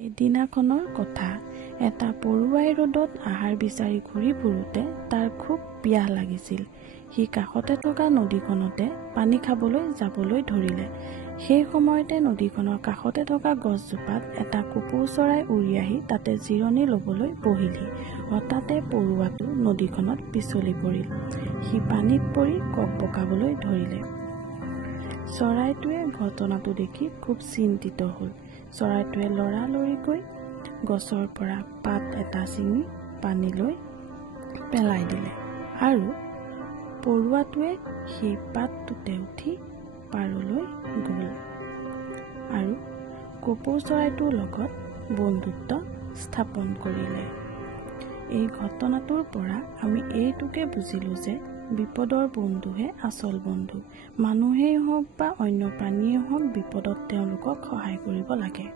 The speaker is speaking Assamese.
এদিনাখনৰ কথা। এটা পৰুৱাই ৰ'দত আহাৰ বিচাৰি ঘূৰি ফুৰোঁতে তাৰ খুব পিয়াহ লাগিছিল। সি কাষতে থকা নদীখনতে পানী খাবলৈ যাবলৈ ধৰিলে। সেই সময়তে নদীখনৰ কাষতে থকা গছজোপাত এটা কপৌ চৰাই উৰি আহি তাতে জিৰণি ল'বলৈ বহিলহি। হঠাতে পৰুৱাটো নদীখনত পিছলি পৰিল। সি পানীত পৰি কক বকাবলৈ ধৰিলে। চৰাইটোৱে ঘটনাটো দেখি খুব চিন্তিত হ'ল। চৰাইটোৱে লৰালৰিকৈ গছৰ পৰা পাত এটা ছিঙি পানীলৈ পেলাই দিলে আৰু পৰুৱাটোৱে সেই পাতটোতে উঠি পাৰলৈ গ'ল আৰু কপৌ চৰাইটোৰ লগত বন্ধুত্ব স্থাপন কৰিলে। এই ঘটনাটোৰ পৰা আমি এইটোকে বুজিলোঁ যে বিপদৰ বন্ধুহে আচল বন্ধু। মানুহেই হওক বা অন্য প্ৰাণীয়েই হওক বিপদত তেওঁলোকক সহায় কৰিব লাগে।